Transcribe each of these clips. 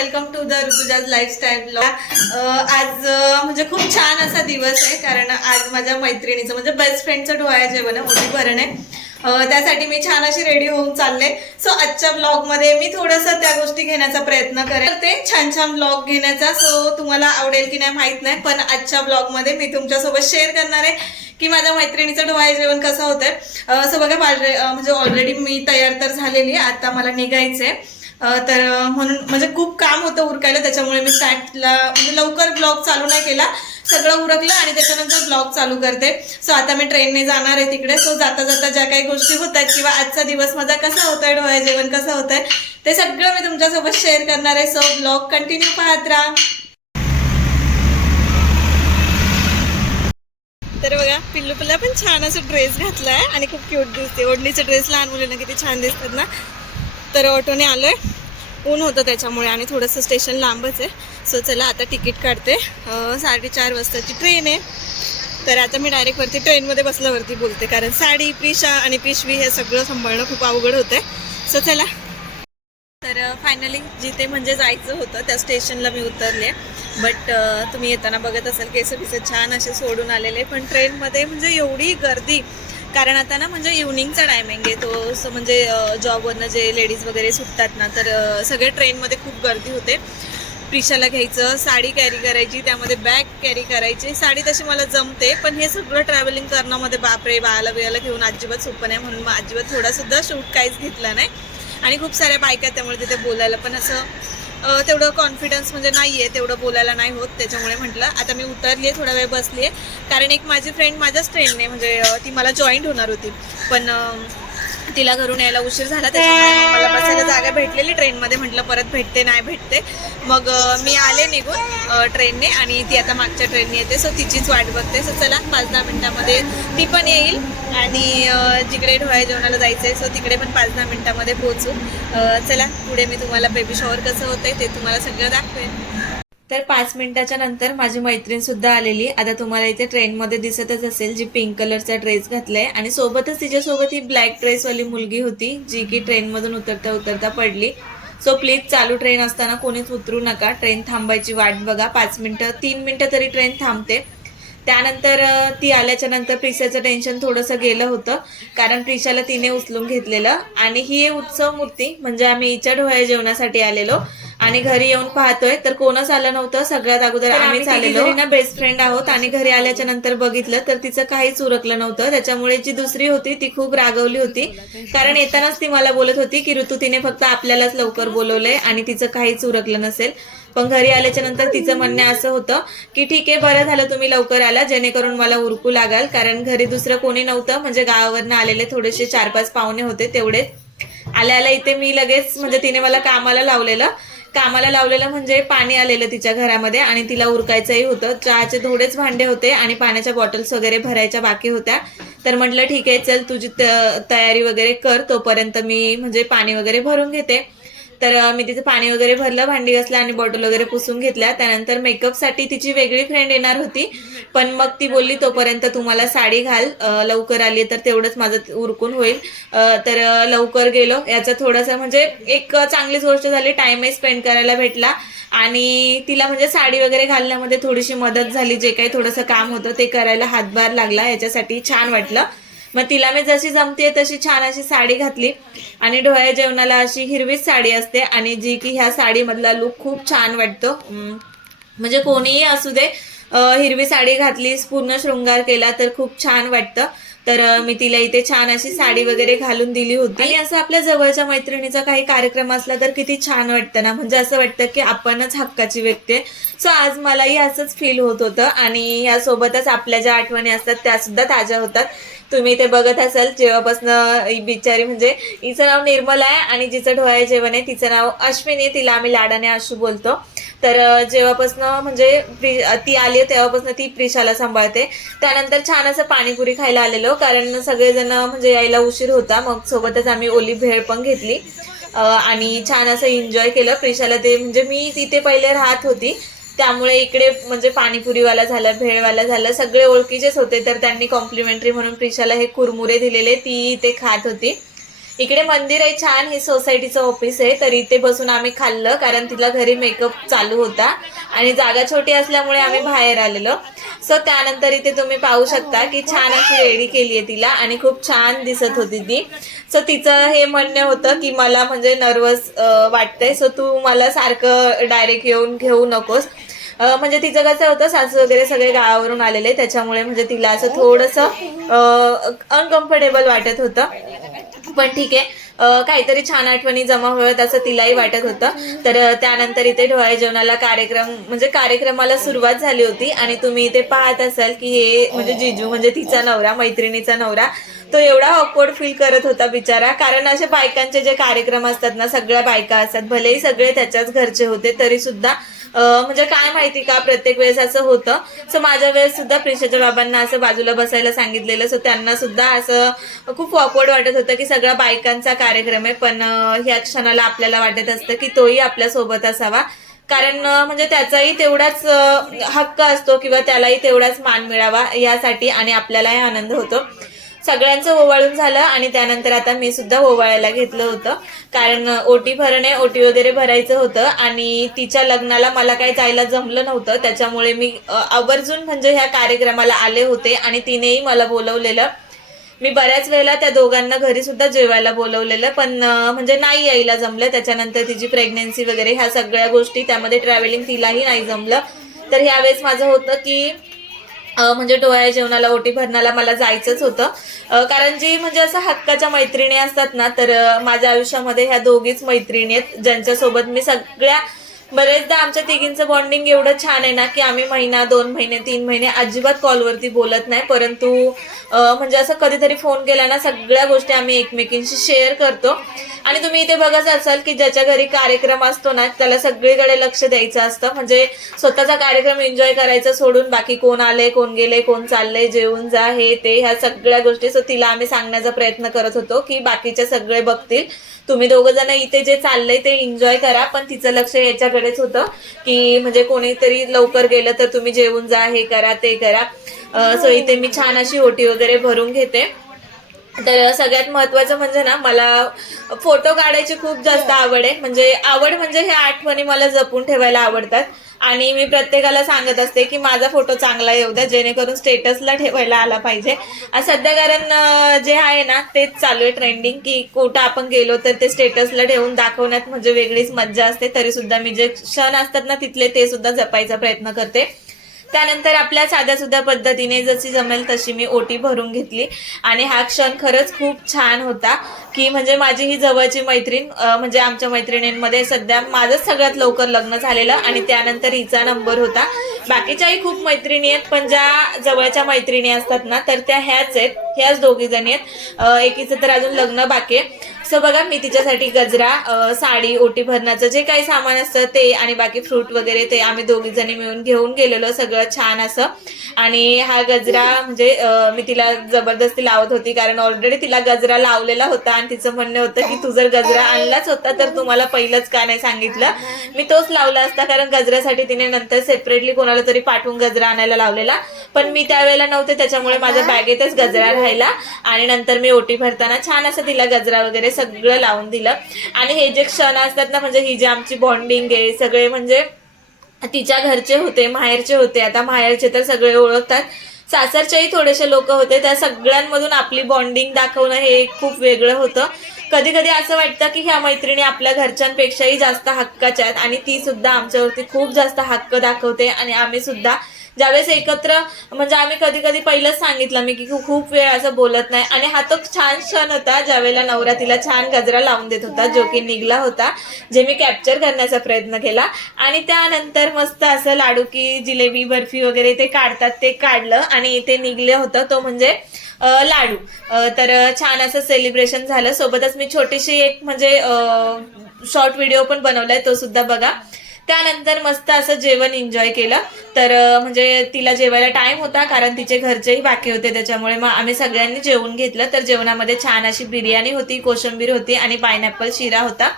Welcome to the Rutuja's lifestyle blog. आज म्हणजे खूप छान असा दिवस आहे, कारण आज माझ्या मैत्रिणीचं म्हणजे बेस्ट फ्रेंडचं डोहाळे जेवण आहे, ओटी भरण आहे। त्यासाठी मी छान अशी रेडी होऊन चालले। सो आजच्या ब्लॉगमध्ये मी थोडंसं त्या गोष्टी घेण्याचा प्रयत्न करेन, ते छान छान ब्लॉग घेण्याचा। सो तुम्हाला आवडेल की नाही माहित नाही, पण आजच्या ब्लॉगमध्ये मी तुमच्यासोबत शेअर करणार आहे की माझ्या मैत्रिणीचं डोहाळे जेवण कसं होतंय। सो बघा म्हणजे ऑलरेडी मी तयार तर झालेली आहे, आता मला निघायचंय। तर म्हणून म्हणजे खूप काम होतं उरकायला, त्याच्यामुळे मी स्टार्टला म्हणजे लवकर ब्लॉग चालू नाही केला, सगळं उरकलं आणि त्याच्यानंतर ब्लॉग चालू करते। सो आता मी ट्रेनने जाणार आहे तिकडे। सो जाता जाता ज्या काही गोष्टी होत आहेत किंवा आजचा दिवस माझा कसा होतोय, डोहाळे जेवण कसं होतंय, ते सगळं मी तुमच्यासोबत शेअर करणार आहे। सो ब्लॉग कंटिन्यू पाहत राहा। तर बघा, पिल्लूला पण छान असं ड्रेस घातलाय आणि खूप क्यूट दिसते। ओढणीचे ड्रेस लहान मुलींना किती छान दिसतात ना। तर ऑटोने आलोय, ऊन होतं त्याच्यामुळे आणि थोडंसं स्टेशन लांबच आहे। सो चला आता तिकीट काढते। 4:30 वाजताची ट्रेन आहे, तर आता मी डायरेक्ट वरती ट्रेनमध्ये बसल्यावरती बोलते, कारण साडी प्रिशा आणि पिशवी हे सगळं सांभाळणं खूप अवघड होतंय। सो चला, तर फायनली जिथे म्हणजे जायचं होतं त्या स्टेशनला मी उतरले। बट तुम्ही येताना बघत असाल केस छान असे सोडून आलेले, पण ट्रेनमध्ये म्हणजे एवढी गर्दी, कारण आता ना म्हणजे इव्हनिंगचा टायमिंग आहे तो, म्हणजे जॉबवरनं जे लेडीज वगैरे सुटतात ना, तर सगळे ट्रेनमध्ये खूप गर्दी होते। प्रिशाला घ्यायचं, साडी कॅरी करायची, त्यामध्ये बॅग कॅरी करायची। साडी तशी मला जमते, पण हे सगळं ट्रॅव्हलिंग करण्यामध्ये बापरे, बाळाला घेऊन अजिबात सोपं नाही, म्हणून मग अजिबात थोडासुद्धा शूट काहीच घेतला नाही। आणि खूप साऱ्या बायका, त्यामुळे तिथे बोलायला पण असं तेवढं कॉन्फिडन्स म्हणजे नाही आहे, तेवढं बोलायला नाही होत। त्याच्यामुळे म्हटलं आता मी उतरली आहे, थोडा वेळ बसली आहे, कारण एक माझी फ्रेंड माझ्याच ट्रेनने म्हणजे ती मला जॉईंट होणार होती, पण तिला घरून यायला उशीर झाला, त्याच्यामुळे मग मला बसायला जागा भेटलेली ट्रेनमध्ये। म्हटलं परत भेटते नाही भेटते, मग मी आले निघून ट्रेनने, आणि ती आता मागच्या ट्रेनने येते। सो तिचीच वाट बघते। सो चला 5-10 मिनिटामध्ये ती पण येईल, आणि जिकडे डोहाळे जेवणाला जायचं आहे सो तिकडे पण 5-10 मिनिटामध्ये पोहोचू। चला पुढे मी तुम्हाला बेबी शॉवर कसं होतंय ते तुम्हाला सगळं दाखवेन। तर 5 मिनिटाच्या नंतर माझी मैत्रीण सुद्धा आलेली। आता तुम्हाला इथे ट्रेनमध्ये दिसतच असेल, जी पिंक कलरचा ड्रेस घातलाय, आणि सोबतच तिच्यासोबत ही ब्लॅक ड्रेसवाली मुलगी होती, जी की ट्रेनमधून उतरता उतरता पडली। सो प्लीज चालू ट्रेन असताना कोणीच उतरू नका, ट्रेन थांबायची वाट बघा। 5 मिनिटं 3 मिनिटं तरी ट्रेन थांबते। त्यानंतर ती आल्याच्या नंतर प्रिशाचं टेन्शन थोडंसं गेलं होतं, कारण प्रिशाला तिने उचलून घेतलेलं। आणि ही उत्सव मूर्ती म्हणजे आम्ही हिच्या डोहाळे जेवणासाठी आलेलो, आणि घरी येऊन पाहतोय तर कोणच आलं नव्हतं। सगळ्यात अगोदर आम्हीच आलेलो ना, बेस्ट फ्रेंड आहोत, आणि घरी आल्याच्या नंतर बघितलं तर तिचं काहीच उरकलं नव्हतं। त्याच्यामुळे जी दुसरी होती ती खूप रागवली होती, कारण येतानाच ती मला बोलत होती की ऋतू, तिने फक्त आपल्यालाच लवकर बोलवलंय आणि तिचं काहीच उरकलं नसेल। पण घरी आल्याच्या नंतर तिचं म्हणणं असं होतं की ठीक आहे, बरं झालं तुम्ही लवकर आला, जेणेकरून मला उरकू लागाल, कारण घरी दुसरं कोणी नव्हतं। म्हणजे गावावरनं आलेले थोडेसे 4-5 पाहुणे होते, तेवढेच आल्या इथे मी लगेच म्हणजे तिने मला कामाला लावलेलं म्हणजे पाणी आलेलं तिच्या घरामध्ये, आणि तिला उरकायचंही होतं। चहाचे थोडेच भांडे होते आणि पाण्याच्या बॉटल्स वगैरे भरायच्या बाकी होत्या। तर म्हटलं ठीक आहे, चल तुझी तयारी वगैरे कर, तोपर्यंत मी म्हणजे पाणी वगैरे भरून घेते। तर मी तिथे पाणी वगैरे भरलं, भांडी घासलं आणि बॉटल वगैरे पुसून घेतल्या। त्यानंतर मेकअपसाठी तिची वेगळी फ्रेंड येणार होती, पण मग ती बोलली तोपर्यंत तू मला साडी घाल, लवकर आली तर तेवढंच माझं उरकून होईल। तर लवकर गेलो, याचा थोडासा म्हणजे एक चांगलीच गोष्ट झाली, टाइमही स्पेंड करायला भेटला, आणि तिला म्हणजे साडी वगैरे घालण्यामध्ये थोडीशी मदत झाली। जे काही थोडंसं काम होतं ते करायला हातभार लागला, याच्यासाठी छान वाटलं। मग तिला मी जशी जमते तशी छान अशी साडी घातली, आणि डोहाळे जेवणाला अशी हिरवीच साडी असते, आणि जी की ह्या साडीमधला लुक खूप छान वाटतो। म्हणजे कोणीही असू दे, हिरवी साडी घातली, पूर्ण शृंगार केला तर खूप छान वाटतं। तर मी तिला इथे छान अशी साडी वगैरे घालून दिली होती, आणि असं आपल्या जवळच्या मैत्रिणीचा काही कार्यक्रम असला तर किती छान वाटतं ना, म्हणजे असं वाटतं की आपणच हक्काची व्यक्ती आहे। सो आज मलाही असंच फील होत होतं, आणि यासोबतच आपल्या ज्या आठवणी असतात त्या सुद्धा ताज्या होतात। तुम्ही ते बघत असाल, जेव्हापासनं बिचारी म्हणजे हिचं नाव निर्मला आहे, आणि जिचं डोहाळे जेवण आहे तिचं नाव अश्विनी, तिला आम्ही लाडाने आशू बोलतो। तर जेव्हापासनं म्हणजे ती आली तेव्हापासून ती प्रिशाला सांभाळते। त्यानंतर छान असं पाणीपुरी खायला आलेलो, कारण सगळेजण म्हणजे यायला उशीर होता, मग सोबतच आम्ही ओली भेळ पण घेतली, आणि छान असं एन्जॉय केलं। प्रिशाला ते म्हणजे मी तिथे पहिले राहत होती, त्यामुळे इकडे म्हणजे पाणीपुरीवाला झालं, भेळवाला झालं, सगळे ओळखीचेच होते, तर त्यांनी कॉम्प्लिमेंटरी म्हणून प्रिशाला हे कुरमुरे दिलेले, ती ते खात होती। इकडे मंदिर आहे छान, हे सोसायटीचं ऑफिस आहे, तर इथे बसून आम्ही खाल्लं कारण तिला घरी मेकअप चालू होता आणि जागा छोटी असल्यामुळे आम्ही बाहेर आलेलो. सो त्यानंतर इथे तुम्ही पाहू शकता की छान अशी रेडी केली आहे तिला आणि खूप छान दिसत होती ती. सो तिचं हे म्हणणं होतं की मला म्हणजे नर्वस वाटतंय, सो तू मला सारखं डायरेक्ट येऊन घेऊ नकोस. म्हणजे तिचं कसं होतं, सासू वगैरे सगळे गावावरून आलेले, त्याच्यामुळे म्हणजे तिला असं थोडंसं अनकम्फर्टेबल वाटत होतं. पण ठीक आहे, काहीतरी छान आठवणी जमा होत असं तिलाही वाटत होतं. तर त्यानंतर इथे डोहाळे जेवणाला कार्यक्रमाला सुरुवात झाली होती आणि तुम्ही इथे पाहत असाल की हे म्हणजे जिजू म्हणजे तिचा नवरा, मैत्रिणीचा नवरा, तो एवढा ऑकवर्ड फील करत होता बिचारा. कारण असे बायकांचे जे कार्यक्रम असतात ना, सगळ्या बायका असतात, भलेही सगळे त्याच्याच घरचे होते तरी सुद्धा म्हणजे काय माहिती का प्रत्येक वेळेस असं होतं. सो माझ्या वेळेस सुद्धा प्रिशाच्या बाबांना असं बाजूला बसायला सांगितलेलं, सो त्यांना सुद्धा असं खूप ऑकवर्ड वाटत होतं की सगळ्या बायकांचा कार्यक्रम आहे, पण ह्या क्षणाला आपल्याला वाटत असतं की तोही आपल्या सोबत असावा. कारण म्हणजे त्याचाही तेवढाच हक्क असतो किंवा त्यालाही तेवढाच मान मिळावा यासाठी, आणि आपल्यालाही आनंद होतो. सगळ्यांचं ओवाळून झालं आणि त्यानंतर आता मी सुद्धा ओवाळायला घेतलं होतं, कारण ओटी भरणे, ओटी वगैरे भरायचं होतं आणि तिच्या लग्नाला मला काही जायला जमलं नव्हतं, त्याच्यामुळे मी आवर्जून म्हणजे ह्या कार्यक्रमाला आले होते आणि तिनेही मला बोलवलेलं. मी बऱ्याच वेळेला त्या दोघांना घरी सुद्धा जेवायला बोलवलेलं, पण म्हणजे नाही यायला जमलं. त्याच्यानंतर तिची प्रेग्नन्सी वगैरे ह्या सगळ्या गोष्टी, त्यामध्ये ट्रॅव्हलिंग तिलाही नाही जमलं. तर ह्यावेळेस माझं होतं की म्हणजे डोहाळे जेवणाला, ओटी भरणाला मला जायचंच होतं. कारण जी म्हणजे असं हक्काच्या मैत्रिणी असतात ना, तर माझ्या आयुष्यामध्ये ह्या दोघीच मैत्रिणी आहेत ज्यांच्यासोबत मी बरेचदा आमच्या तिघींचं बॉन्डिंग एवढं छान आहे ना की आम्ही महिना, 2 महिने, 3 महिने अजिबात कॉलवरती बोलत नाही, परंतु म्हणजे असं कधीतरी फोन केला ना, सगळ्या गोष्टी आम्ही एकमेकींशी शेअर करतो. आणि तुम्ही इथे बघत असाल की ज्याच्या घरी कार्यक्रम असतो ना, त्याला सगळीकडे लक्ष द्यायचं असतं. म्हणजे स्वतःचा कार्यक्रम एन्जॉय करायचा सोडून बाकी कोण आले, कोण गेले, कोण चाललंय, जेवून जा, हे ते, ह्या सगळ्या गोष्टी. सो तिला आम्ही सांगण्याचा प्रयत्न करत होतो की बाकीचे सगळे बघतील, तुम्ही दोघं जण इथे जे चाललंय ते एन्जॉय करा. पण तिचं लक्ष याच्याकडेच होतं की म्हणजे कोणीतरी लवकर गेलं तर तुम्ही जेवून जा, हे करा, ते करा. सो इथे मी छान अशी ओटी वगैरे भरून घेते. तर सगळ्यात महत्त्वाचं म्हणजे ना, मला फोटो काढायची खूप जास्त आवड आहे. म्हणजे ह्या आठवणी मला जपून ठेवायला आवडतात आणि मी प्रत्येकाला सांगत असते की माझा फोटो चांगला येऊ द्या, जेणेकरून स्टेटसला ठेवायला आला पाहिजे. सध्या कारण जे आहे ना तेच चालू आहे ट्रेंडिंग, की कुठं आपण गेलो तर ते स्टेटसला ठेवून दाखवण्यात म्हणजे वेगळीच मज्जा असते. तरी सुद्धा मी जे क्षण असतात ना तिथले ते सुद्धा जपायचा प्रयत्न करते. त्यानंतर आपल्या साध्या सुद्धा पद्धतीने जशी जमेल तशी मी ओटी भरून घेतली आणि हा क्षण खरंच खूप छान होता की म्हणजे माझी ही जवळची मैत्रीण, म्हणजे आमच्या मैत्रिणींमध्ये सध्या माझंच सगळ्यात लवकर लग्न झालेलं आणि त्यानंतर हिचा नंबर होता. बाकीच्याही खूप मैत्रिणी आहेत, पण ज्या जवळच्या मैत्रिणी असतात ना तर त्या ह्याच दोघी जणी आहेत. एकीचं तर अजून लग्न बाकी आहे. सो बघा, मी तिच्यासाठी गजरा, साडी, ओटी भरण्याचं जे काही सामान असतं ते आणि बाकी फ्रूट वगैरे ते आम्ही दोघी जणी मिळून घेऊन गेलेलो, सगळं छान असं. आणि हा गजरा म्हणजे मी तिला जबरदस्ती लावत होती, कारण ऑलरेडी तिला गजरा लावलेला होता आणि तिचं म्हणणं होतं की तू जर गजरा आणलाच होता तर तू मला पहिलंच का नाही सांगितलं. मी तोच लावला असता, कारण गजऱ्यासाठी तिने नंतर सेपरेटली कोणाला तरी पाठवून गजरा आणायला लावलेला, पण मी त्यावेळेला नव्हते, त्याच्यामुळे माझ्या बॅगेतच गजरा राहिला. आणि नंतर मी ओटी भरताना छान असं तिला गजरा वगैरे सगळं लावून दिलं. आणि हे जे क्षण असतात ना, म्हणजे ही जी आमची बॉन्डिंग आहे, सगळे म्हणजे तिच्या घरचे होते, माहेरचे होते. आता माहेरचे तर सगळे ओळखतात, सासरचेही थोडेसे लोक होते, त्या सगळ्यांमधून आपली बॉन्डिंग दाखवणं हे खूप वेगळं होतं. कधी कधी असं वाटतं की ह्या मैत्रिणी आपल्या घरच्यांपेक्षाही जास्त हक्काच्या आहेत आणि ती सुद्धा आमच्यावरती खूप जास्त हक्क दाखवते. आणि आम्ही सुद्धा ज्यावेळेस एकत्र, म्हणजे आम्ही कधी कधी पहिलंच सांगितलं मी की खूप वेळ असं बोलत नाही, आणि हा तो छान क्षण होता ज्यावेळेला नवरा तिला छान गजरा लावून देत होता, जो की निघला होता, जे मी कॅप्चर करण्याचा प्रयत्न केला. आणि त्यानंतर मस्त असं लाडू की जिलेबी, बर्फी वगैरे ते काढतात ते काढलं आणि ते निघलं होतं, तो म्हणजे लाडू. तर छान असं सेलिब्रेशन झालं. सोबतच मी छोटीशी एक म्हणजे शॉर्ट व्हिडिओ पण बनवलाय, तो सुद्धा बघा. त्यानंतर मस्त असं जेवण एन्जॉय केलं. तर म्हणजे तिला जेवायला टाइम होता, कारण तिचे घरचेही बाकी होते, त्याच्यामुळे मग आम्ही सगळ्यांनी जेवून घेतलं. तर जेवणामध्ये छान अशी बिर्याणी होती, कोशिंबीर होती आणि पायनॅपल शिरा होता.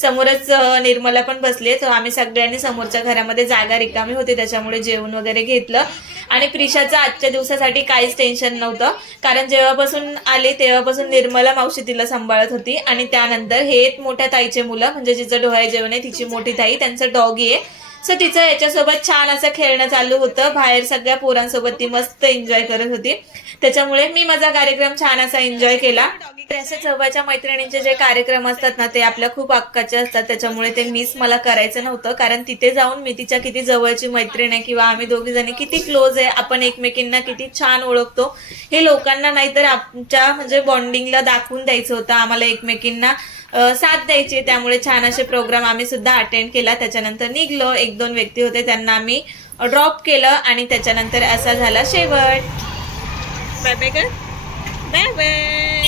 समोरच निर्मला पण बसली. तर आम्ही सगळ्यांनी समोरच्या घरामध्ये जागा रिकामी होती त्याच्यामुळे जेवण वगैरे घेतलं. आणि प्रिशाचं आजच्या दिवसासाठी काहीच टेन्शन नव्हतं, कारण जेव्हापासून आले तेव्हापासून निर्मला मावशी तिला सांभाळत होती. आणि त्यानंतर हे मोठ्या ताईचे मुलं, म्हणजे जिचं डोहाळे जेवण आहे तिची मोठी ताई, त्यांचं डॉगी आहे. सो तिचं याच्यासोबत छान असं खेळणं चालू होतं. बाहेर सगळ्या पोरांसोबत ती मस्त एन्जॉय करत होती. त्याच्यामुळे मी माझा कार्यक्रम छान असा एन्जॉय केला. अशा जवळच्या मैत्रिणींचे जे कार्यक्रम असतात ना ते आपल्या खूप हक्काचे असतात, त्याच्यामुळे ते मिस मला करायचं नव्हतं. कारण तिथे जाऊन मी तिच्या किती जवळची मैत्रीण आहे किंवा आम्ही दोघी जणी किती क्लोज आहे, आपण एकमेकींना किती छान ओळखतो हे लोकांना नाही तर आमच्या म्हणजे बॉन्डिंगला दाखवून द्यायचं होतं, आम्हाला एकमेकींना साथ द्यायची. त्यामुळे छान असे प्रोग्राम आम्ही सुद्धा अटेंड केला. त्याच्यानंतर निघलो, 1-2 व्यक्ती होते त्यांना आम्ही ड्रॉप केलं आणि त्याच्यानंतर असा झाला शेवट. बाय बाय कर, बाय बाय.